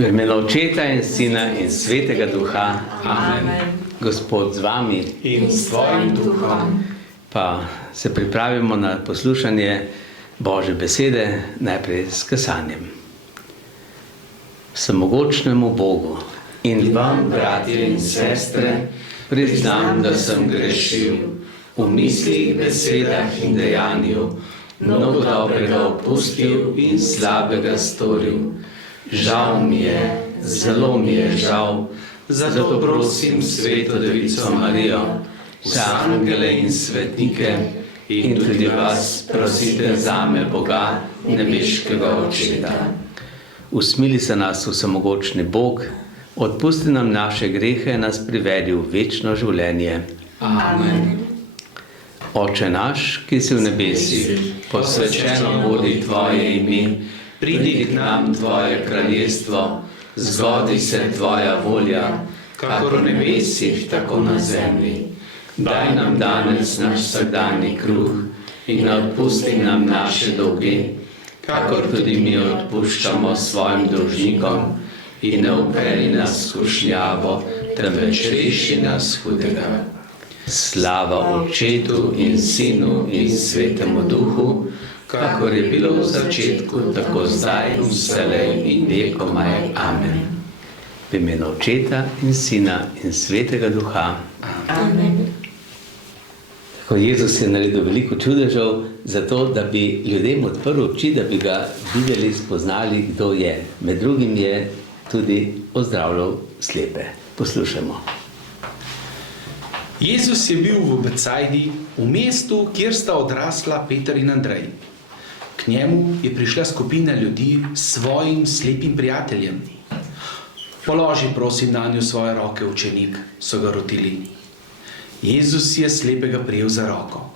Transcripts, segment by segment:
V imenu Očeta in Sina in Svetega Duha. Amen. Gospod z vami. In s tvojim duhom. Pa se pripravimo na poslušanje Božje besede, najprej s kesanjem. Vsemogočnemu Bogu in vam, bratje in sestre, priznam, da sem grešil v mislih, besedah in dejanju, mnogo dobrega opustil in slabega storil. Žal mi je, zelo mi je žal, zato prosim Sveto Devico Marijo, vse angele in svetnike in tudi vas prosite zame Boga, nebeškega Očeta. Usmili se nas vsemogočni Bog, odpusti nam naše grehe, nas privedi v večno življenje. Amen. Oče naš, ki si v nebesih, posvečeno bodi tvoje ime, pridi k nam tvoje kraljestvo, zgodi se tvoja volja, kakor v nebesih, tako na zemlji. Daj nam danes naš vsakdanji kruh in odpusti nam naše dolge, kakor tudi mi odpuščamo svojim dolžnikom, in ne vpelji nas v skušnjavo, temveč reši nas hudega. Slava Očetu in Sinu in Svetemu Duhu, kakor je bilo v začetku, tako zdaj in vselej in vekomaj. Amen. V imenu Očeta in Sina in Svetega Duha. Amen. Tako Jezus je naredil veliko čudežev, zato da bi ljudem odprl oči, da bi ga videli, spoznali, kdo je. Med drugim je tudi ozdravljal slepe. Poslušajmo. Jezus je bil v Becajdi, v mestu, kjer sta odrasla Peter in Andrej. K njemu je prišla skupina ljudi s svojim slepim prijateljem. Položi, prosim, nanjo svoje roke, učenik, so ga rotili. Jezus je slepega prijel za roko.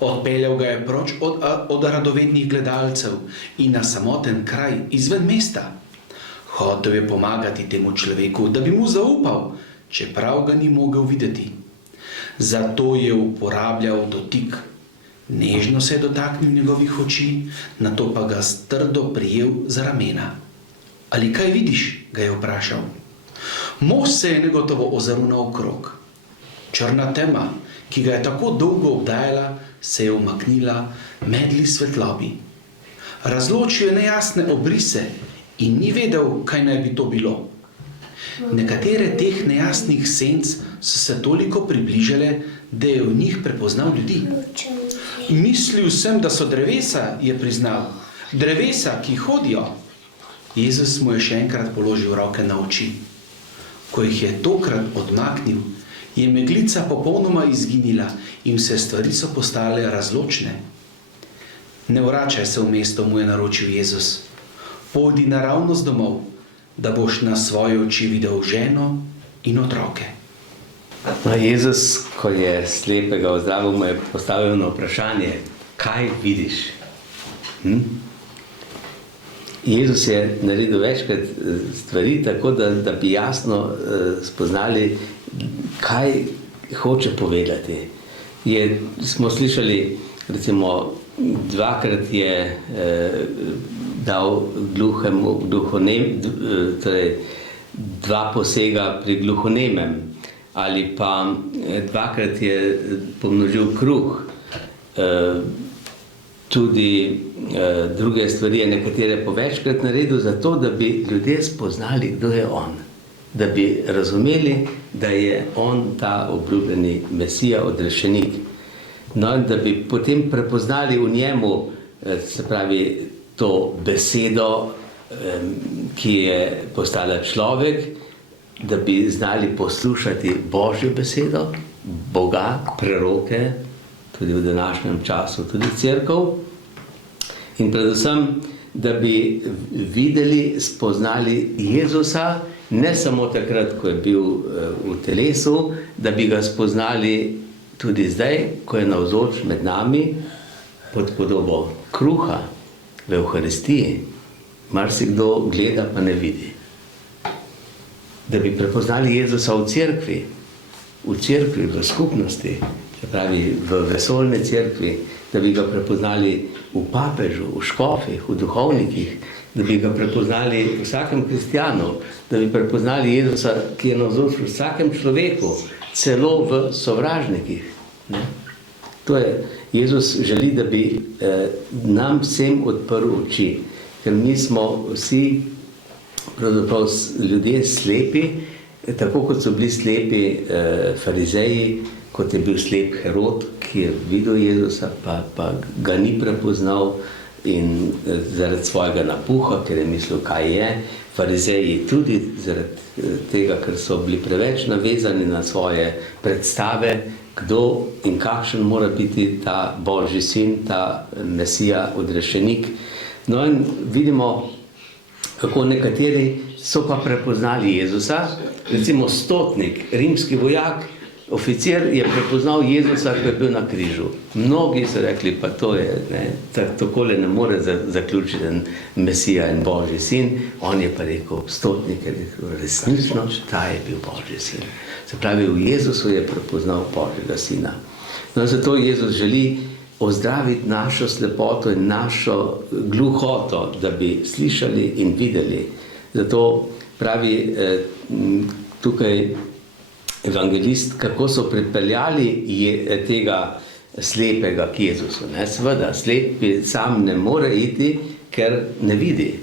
Odpeljal ga je proč od radovednih gledalcev in na samoten kraj izven mesta. Hotel je pomagati temu človeku, da bi mu zaupal, čeprav ga ni mogel videti. Zato je uporabljal dotik. Nežno se je dotaknil njegovih oči, nato pa ga trdo prijel za ramena. Ali kaj vidiš? Ga je vprašal. Mož se je negotovo ozrl naokrog. Črna tema, ki ga je tako dolgo obdajala, se je umaknila medli svetlobi. Razločil je nejasne obrise in ni vedel, kaj naj bi to bilo. Nekatere teh nejasnih senc so se toliko približale, da je v njih prepoznal ljudi. Mislil sem, da so drevesa, je priznal. Drevesa, ki hodijo. Jezus mu je še enkrat položil roke na oči. Ko jih je tokrat odmaknil, je meglica popolnoma izginila in vse stvari so postale razločne. Ne vračaj se v mesto, mu je naročil Jezus. Pojdi naravnost domov, da boš na svoje oči videl ženo in otroke. Jezus, ko je slepega ozdravil, mu je postavil na vprašanje, kaj vidiš? Jezus je naredil večkrat stvari tako, da bi jasno spoznali, kaj hoče povedati. Smo slišali, recimo, dvakrat je dal gluhemu, torej dva posega pri gluhonemem, ali pa dvakrat je pomnožil kruh. Tudi druge stvari je nekatere povečkrat naredil zato, da bi ljudje spoznali, kdo je on. Da bi razumeli, da je on ta obljubljeni Mesija, odrešenik. No, da bi potem prepoznali v njemu, se pravi, to besedo, ki je postala človek, da bi znali poslušati Božjo besedo, Boga, preroke, tudi v današnjem času, tudi cerkev. In predvsem, da bi videli, spoznali Jezusa, ne samo takrat, ko je bil v telesu, da bi ga spoznali tudi zdaj, ko je navzoč med nami pod podobo kruha v Evharistiji. Marsikdo gleda, pa ne vidi. Da bi prepoznali Jezusa v cerkvi, v skupnosti, se pravi v vesoljni cerkvi, da bi ga prepoznali v papežu, v škofih, v duhovnikih, da bi ga prepoznali v vsakem kristjanu, da bi prepoznali Jezusa, ki je navzoč v vsakem človeku, celo v sovražnikih. Ne? To je, Jezus želi, da bi nam vsem odprl oči, ker mi smo vsi pravzaprav ljudje slepi, tako kot so bili slepi farizeji, kot je bil slep Herod, ki je videl Jezusa, pa ga ni prepoznal in zaradi svojega napuha, ker je mislil, kaj je. Farizeji tudi zaradi tega, ker so bili preveč navezani na svoje predstave, kdo in kakšen mora biti ta Božji sin, ta Mesija, odrešenik. No in vidimo, kako nekateri so pa prepoznali Jezusa, recimo stotnik, rimski vojak, oficir je prepoznal Jezusa, ko je bil na križu. Mnogi so rekli, pa to je, takole ne more zaključiti en Mesija in Božji sin. On je pa rekel, stotnik je rekel, resnično, ta je bil Božji sin. Se pravi, v Jezusu je prepoznal Božjega sina. No, zato Jezus želi ozdraviti našo slepoto in našo gluhoto, da bi slišali in videli. Zato pravi tukaj evangelist, kako so pripeljali tega slepega k Jezusu. Seveda, slepi sam ne more iti, ker ne vidi.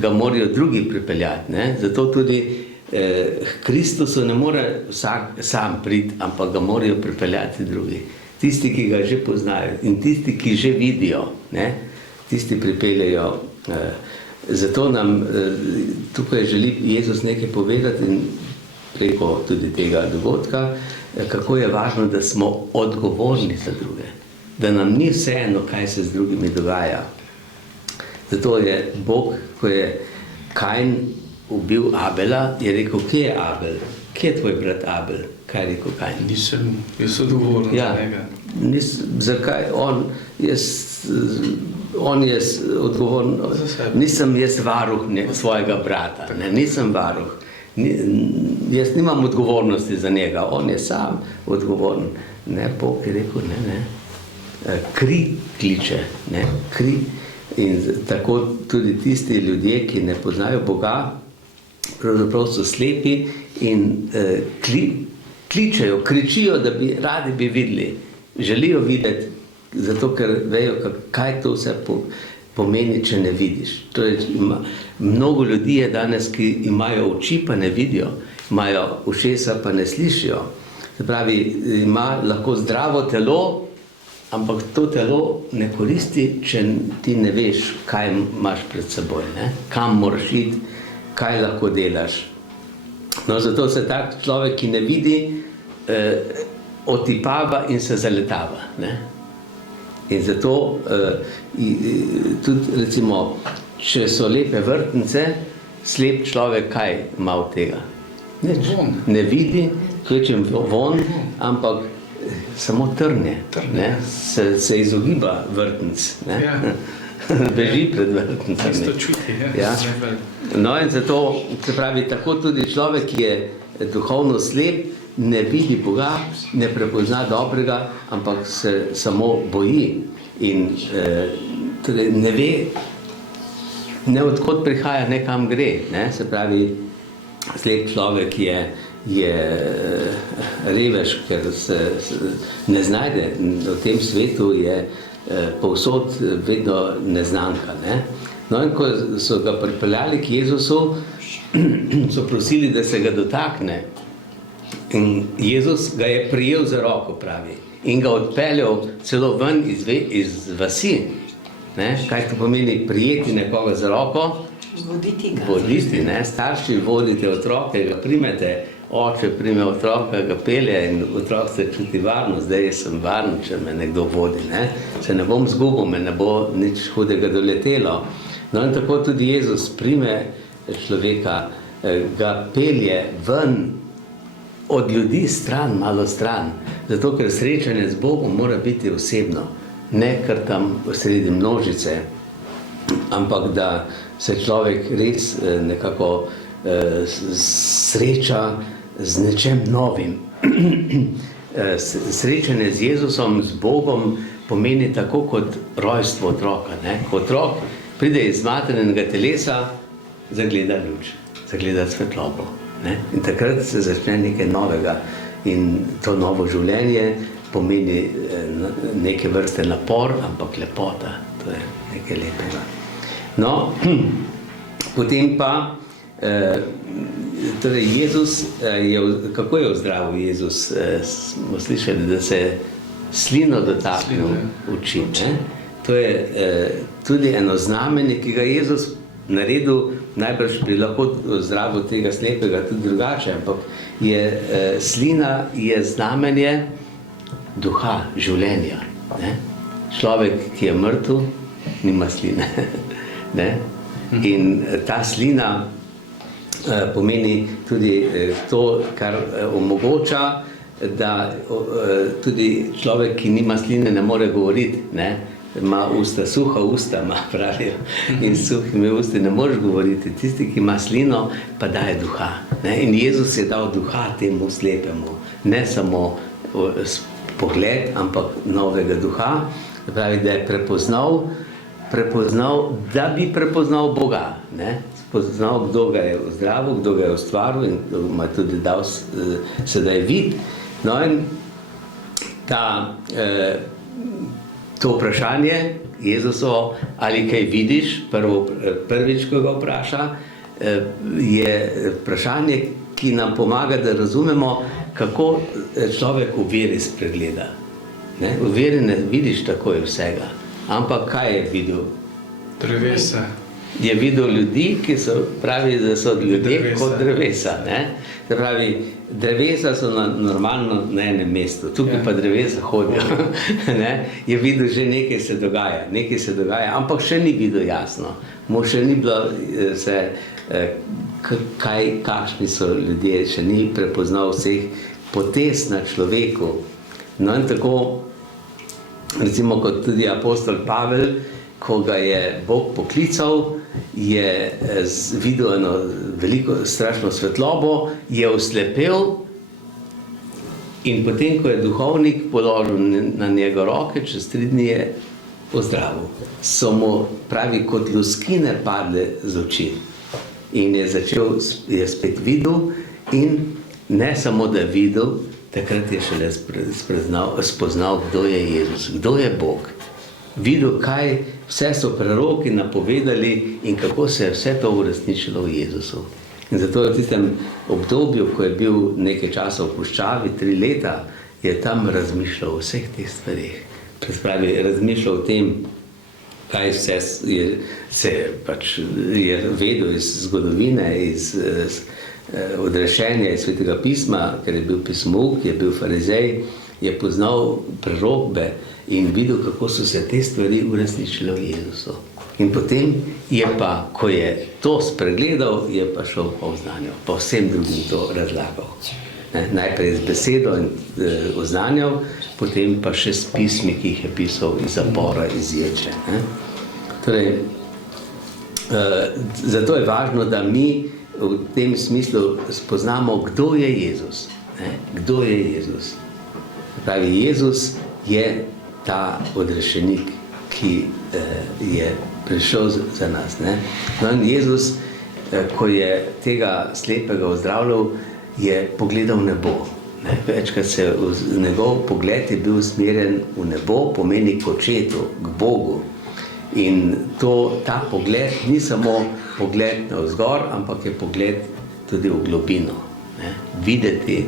Ga morajo drugi pripeljati. Zato tudi k Kristusu ne more vsak sam priti, ampak ga morajo pripeljati drugi. Tisti, ki ga že poznajo in tisti, ki že vidijo, tisti pripeljejo. Zato nam tukaj želi Jezus nekaj povedati in preko tudi tega dogodka, kako je važno, da smo odgovorni za druge. Da nam ni vseeno, kaj se z drugimi dogaja. Zato je Bog, ko je Kain ubil Abela, je rekel, kje je Abel? Kje je tvoj brat Abel? Kaj je rekel Kain? Nisem, jaz odgovoren za njega. Zakaj? On je odgovoren. Nisem jaz varuh svojega brata. Nisem varuh. Jaz nimam odgovornosti za njega, on je sam odgovoren. Bog je rekel, kri kliče, kri. In tako tudi tisti ljudje, ki ne poznajo Boga, pravzaprav so slepi in kličejo, kričijo, da bi radi bi videli. Želijo videti, zato ker vejo, kaj to vse pomeni, če ne vidiš. Mnogo ljudi je danes, ki imajo oči, pa ne vidijo, imajo ušesa, pa ne slišijo. Se pravi, ima lahko zdravo telo, ampak to telo ne koristi, če ti ne veš, kaj imaš pred seboj, kam moraš iti, kaj lahko delaš. No, zato se tak človek, ki ne vidi, otipava in se zaletava. In zato tudi, recimo, če so lepe vrtnice, slep človek kaj ima od tega? Ne vidi, kvečem von, ampak samo trnje. Se izogiba vrtnic. Beži pred vrtnicami. No in zato, se pravi, tako tudi človek, ki je duhovno slep, ne vidi Boga, ne prepozna dobrega, ampak se samo boji in ne ve, ne odkot prihaja, ne kam gre. Se pravi, slep človek je revež, ker se ne znajde. V tem svetu je povsod vedno neznanka. No in ko so ga pripeljali k Jezusu, so prosili, da se ga dotakne. In Jezus ga je prijel za roko, pravi, in ga odpeljal celo ven iz vasi. Kaj to pomeni prijeti nekoga za roko? Voditi ga. Voditi, starši vodite otroke, ga primete, oče prime otroka, ga pelje in otrok se čuti varno, zdaj jaz sem varen, če me nekdo vodi. Se ne bom zgubil, me ne bo nič hudega doletelo. No in tako tudi Jezus prime človeka, ga pelje ven od ljudi stran, malo stran, zato ker srečanje z Bogom mora biti osebno, ne kar tam sredi množice, ampak da se človek res nekako sreča z nečem novim. Srečanje z Jezusom, z Bogom pomeni tako kot rojstvo otroka. Ko otrok pride iz materinega telesa, zagleda luč, zagleda svetlobo. Ne? In takrat se začne nekaj novega in to novo življenje pomeni neke vrste napor, ampak lepota, to je nekaj lepega. No, potem pa, torej Jezus, kako je ozdravil Jezus? Smo slišali, da se je slino dotaknil oči. To je tudi eno znamenje, ki ga je Jezus naredil, najbrž bi lahko ozdravil tega slepega tudi drugače, ampak slina je znamenje duha, življenja. Ne? Človek, ki je mrtev, nima sline. Ne? In ta slina pomeni tudi to, kar omogoča, da tudi človek, ki nima sline, ne more govoriti. Ne? Ima usta, suha usta, pravijo. In suhimi usti ne moreš govoriti. Tisti, ki ima slino, pa daje duha. Ne? In Jezus je dal duha temu slepemu. Ne samo pogled, ampak novega duha. Pravi, da je prepoznal, da bi prepoznal Boga. Ne? Spoznal, kdo ga je ozdravil, kdo ga je ustvaril in mu je tudi dal sedaj vid. No in to vprašanje Jezusovo, ali kaj vidiš, prvič, ko ga vpraša, je vprašanje, ki nam pomaga, da razumemo, kako človek v veri spregleda. Ne? V veri ne vidiš takoj vsega, ampak kaj je videl? Drevesa. Je videl ljudi, ki pravi, da so ljudje kot drevesa. Ne? Pravi, drevesa so normalno na enem mestu, tukaj pa drevesa hodijo. Ne? Je videl, že nekaj se dogaja, ampak še ni videl jasno. Mu še ni bilo kakšni so ljudje, še ni prepoznal vseh potez na človeku. No in tako, recimo kot tudi apostol Pavel, ko ga je Bog poklical, je videl eno veliko, strašno svetlobo, je oslepel in potem, ko je duhovnik položil na njega roke, čez 3 dni je ozdravil. So mu, pravi, kot luskine padle z oči. In je spet videl in ne samo, da je videl, takrat je šele spoznal, kdo je Jezus, kdo je Bog. Videl, kaj vse so preroki napovedali in kako se je vse to uresničilo v Jezusu. In zato v tistem obdobju, ko je bil nekaj časa v puščavi, 3 leta, je tam razmišljal o vseh teh stvarih. Pravi, razmišljal o tem, kaj vse je vedel iz zgodovine, iz odrešenja iz Svetega pisma, ker je bil pismouk, je bil farizej, je poznal prerokbe in videl, kako so se te stvari uresničile v Jezusu. In potem je pa, ko je to spregledal, je pa šel po oznanju, pa vsem drugim to razlagal. Najprej z besedo in oznanjal, potem pa še s pismi, ki jih je pisal iz zapora, iz ječe. Torej, zato je važno, da mi v tem smislu spoznamo, kdo je Jezus. Kdo je Jezus? Pravi, Jezus je ta odrešenik, ki je prišel za nas. No in Jezus, ko je tega slepega ozdravljal, je pogledal v nebo. Večkrat njegov pogled je bil usmerjen v nebo, pomeni k očetu, k Bogu. In ta pogled ni samo pogled navzgor, ampak je pogled tudi v globino. Videti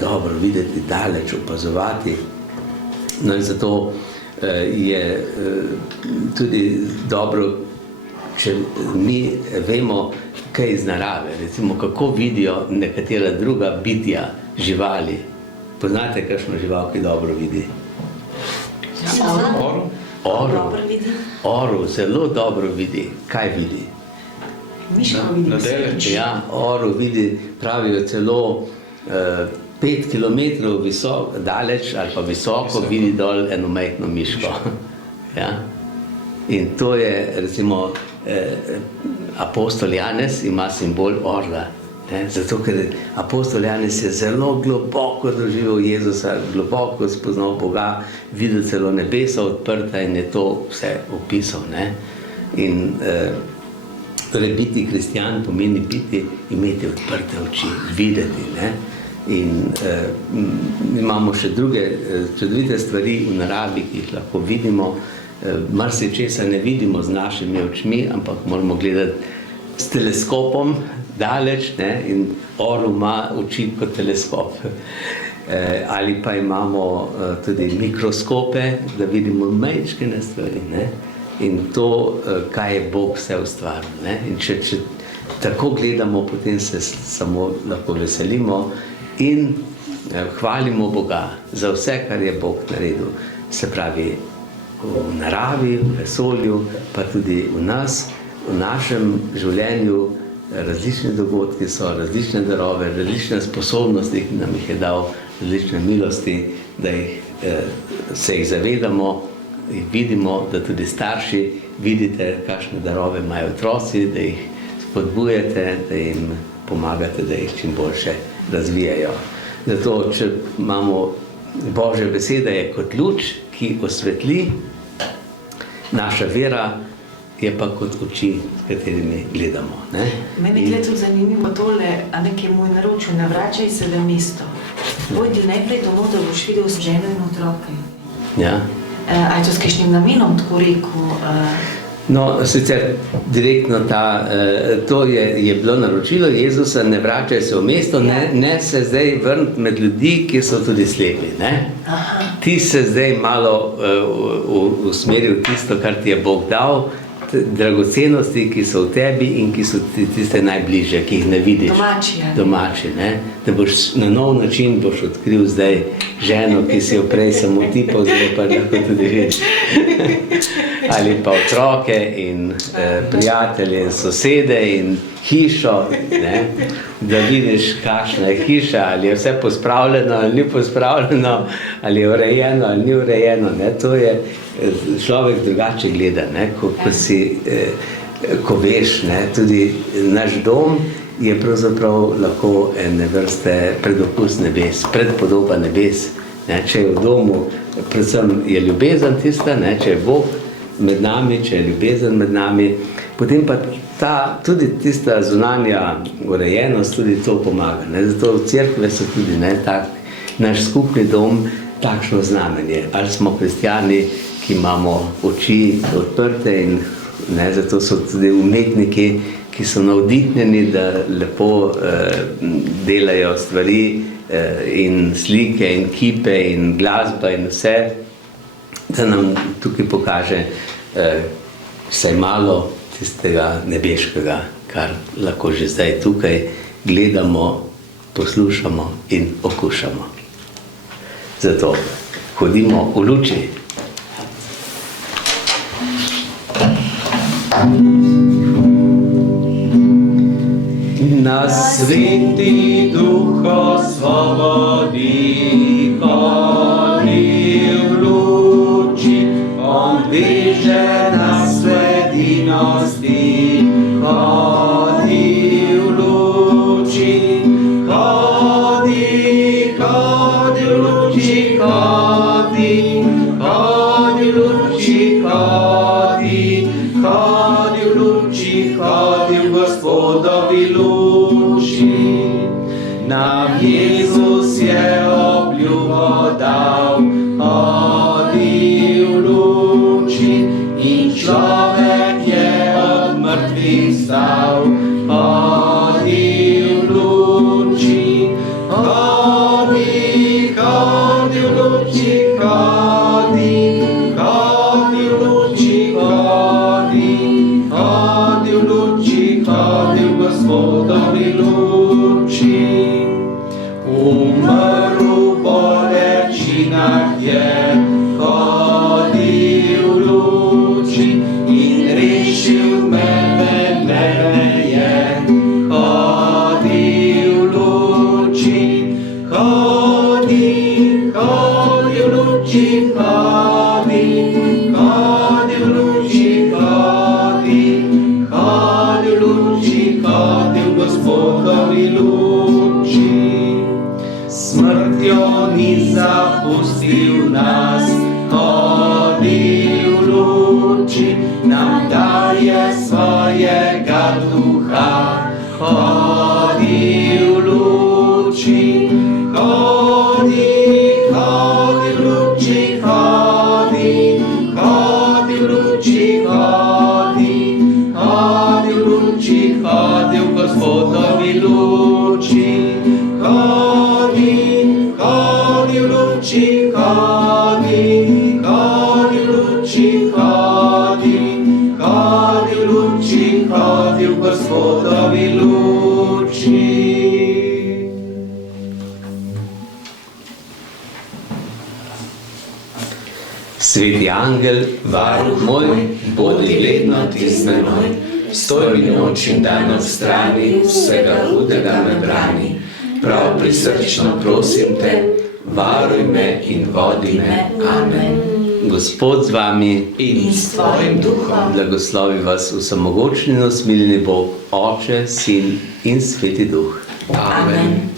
dobro, videti daleč, opazovati. No in zato je tudi dobro, če mi vemo kaj iz narave, recimo kako vidijo nekatera druga bitja, živali. Poznate kakšno žival, ki dobro vidi? Orel zelo dobro vidi. Kaj vidi? Miško vidi. Ja, orel vidi, pravijo celo 5 kilometrov daleč ali pa visoko vidi dol eno majhno miško. Ja? In to je, recimo, apostol Janez ima simbol orla. Ne? Zato, ker apostol Janez je zelo globoko doživel Jezusa, globoko spoznal Boga, videl celo nebesa odprta in je to vse opisal. Ne? In torej biti kristjan pomeni imeti odprte oči, videti. Ne? In imamo še druge čudovite stvari v naravi, ki jih lahko vidimo. Marsičesa ne vidimo z našimi očmi, ampak moramo gledati s teleskopom daleč, ne? In orel ima oči kot teleskop. Ali pa imamo tudi mikroskope, da vidimo majčkene stvari. Ne? In to, kaj je Bog vse ustvaril. Ne? In če tako gledamo, potem se samo lahko veselimo in hvalimo Boga za vse, kar je Bog naredil. Se pravi, v naravi, v vesolju, pa tudi v nas, v našem življenju. Različni dogodki so, različne darove, različne sposobnosti, ki nam jih je dal, različne milosti, da se jih zavedamo in vidimo, da tudi starši vidite, kakšne darove imajo otroci, da jih spodbujate, da jim pomagate, da jih čim boljše razvijajo. Zato, če imamo Božja beseda je kot luč, ki osvetli, naša vera je pa kot oči, s katerimi gledamo. Ne? Mene je tudi zanimivo tole, a nekaj mu je naročil, ne vračaj se v mesto. Pojdi najprej domov, da boš videl ženo in otroke. Ja. A je to s kakšnim namenom tako rekel? No, sicer direktno to je bilo naročilo Jezusa, ne vračaj se v mesto, ne se zdaj vrniti med ljudi, ki so tudi slepi. Ne? Ti se zdaj malo usmeril tisto, kar ti je Bog dal, dragocenosti, ki so v tebi in ki so tiste najbližje, ki jih ne vidiš. Domači, ne? Da boš na nov način boš odkril zdaj ženo, ki si jo prej samo tipal, zdaj pa lahko tudi vidiš. Ali pa otroke in prijatelje in sosede in hišo, ne? Da vidiš, kakšna je hiša, ali je vse pospravljeno ali ni pospravljeno, ali je urejeno ali ni urejeno. Ne? To je človek drugače gleda, ne? Ko veš, ne? Tudi naš dom je pravzaprav lahko ene vrste predokus nebes, predpodoba nebes. Ne? Če je v domu, predvsem je ljubezen tista, ne? Če je Bog med nami, če je ljubezen med nami, potem pa tudi tista zunanja urejenost tudi to pomaga. Ne? Zato v cerkve so tudi naš skupni dom takšno znamenje. Ali smo kristjani, ki imamo oči odprte in ne, zato so tudi umetniki, ki so navdihnjeni, da lepo delajo stvari in slike in kipe in glasba in vse, da nam tukaj pokaže vsaj malo tistega nebeškega, kar lahko že zdaj tukaj gledamo, poslušamo in okušamo. Zato hodimo v luči. Na sveti duho svobodi hodi v luči, on veže nas v edinosti, hodi v luči, hodi v luči, hodi v luči, hodi v luči, hodi v Gospodovi luči. Nam Jezus je obljubo dal, hodi v luči in človek je od mrtvih vstal, hodi v luči, hodi v luči, hodi v luči, hodi v luči, hodi v Gospodovi luči. Umrl v bolečinah je, hodi v luči in rešil mene je, hodi v luči, hodi v luči, hodi v luči, hodi v luči, hodi v Gospodovi luči. Smrtjo ni zapustil nas, hodi v luči, nam daje svojega duha. Hodi v luči, hodi, hodi v luči, hodi, hodi v luči, hodi, hodi v luči, hodi v Gospodovi luči. Hodi, hodi v luči, hodi, hodi v luči, hodi, hodi v luči, hodi v Gospodovi luči. Sveti angel, varuh moj, bodi vedno ti z menoj, stoj mi noč in dan ob strani, vsega hudega me brani. Prav prisrčno prosim te, varuj me in vodi me. Amen. Gospod z vami In s tvojim duhom. blagoslovi vas vsemogočni in usmiljeni Bog, Oče, Sin in Sveti Duh. Amen.